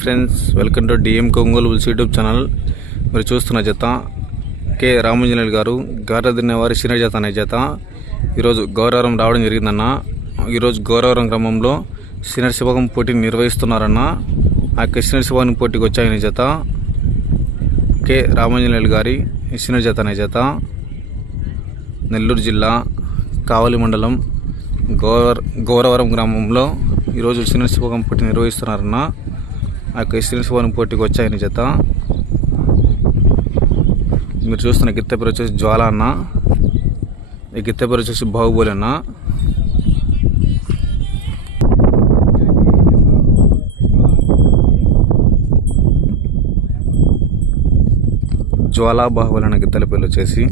Friends welcome to DM Ongole bulls YouTube channel. మీరు చూస్తున్న జత కె రామంజనేయులు గారు గారదిన్న వారి సీనియర్ జత అనే జత. ఈరోజు గౌరవరం రావడం జరిగిందన్న. ఈరోజు గౌరవరం గ్రామంలో సీనియర్ శివకం పోటీని నిర్వహిస్తున్నారన్న. ఆ యొక్క సీనియర్ పోటీకి వచ్చాయని జత. కె రామంజనేయులు గారి సీనియర్ జత అనే జత. నెల్లూరు జిల్లా కావలి మండలం గౌర గౌరవరం గ్రామంలో ఈరోజు సీనియర్ శివకం పోటీ నిర్వహిస్తున్నారన్న. ఆ యొక్క సీనియర్ పోటీకి వచ్చాయని చేత. మీరు చూస్తున్న గిత్త పేరు వచ్చేసి జ్వాల అన్న. ఈ గిత్త పేరు వచ్చేసి బాహుబలి అన్న. జ్వాల బాహుబలి అన్న గిత్తల పేర్లు వచ్చేసి.